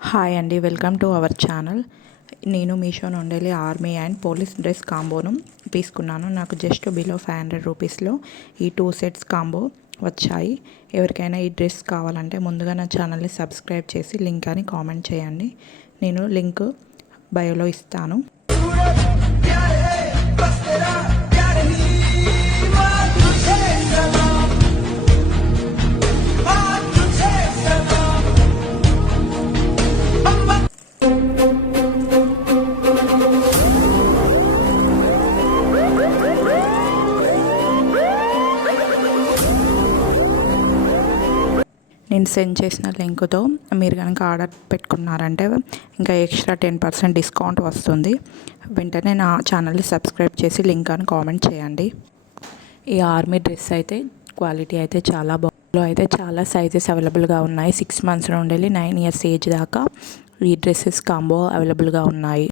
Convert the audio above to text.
Hi అండి, welcome to our channel. నేను మీషో నుండి ఆర్మీ అండ్ పోలీస్ డ్రెస్ కాంబోను తీసుకున్నాను. నాకు జస్ట్ బిలో 500 రూపీస్లో ఈ 2 సెట్స్ కాంబో వచ్చాయి. ఎవరికైనా ఈ డ్రెస్ కావాలంటే ముందుగా నా ఛానల్ని సబ్స్క్రైబ్ చేసి లింక్ అని కామెంట్ చేయండి. నేను లింక్ బయోలో ఇస్తాను. నేను సెండ్ చేసిన లింక్తో మీరు కనుక ఆర్డర్ పెట్టుకున్నారంటే ఇంకా ఎక్స్ట్రా 10% డిస్కౌంట్ వస్తుంది. వెంటనే నా ఛానల్ని సబ్స్క్రైబ్ చేసి లింక్ అని కామెంట్ చేయండి. ఈ ఆర్మీ డ్రెస్ అయితే క్వాలిటీ అయితే చాలా బాగుంది. అయితే చాలా సైజెస్ అవైలబుల్గా ఉన్నాయి. 6 months నుండి 9 years ఏజ్ దాకా ఈ డ్రెస్సెస్ కాంబో అవైలబుల్గా ఉన్నాయి.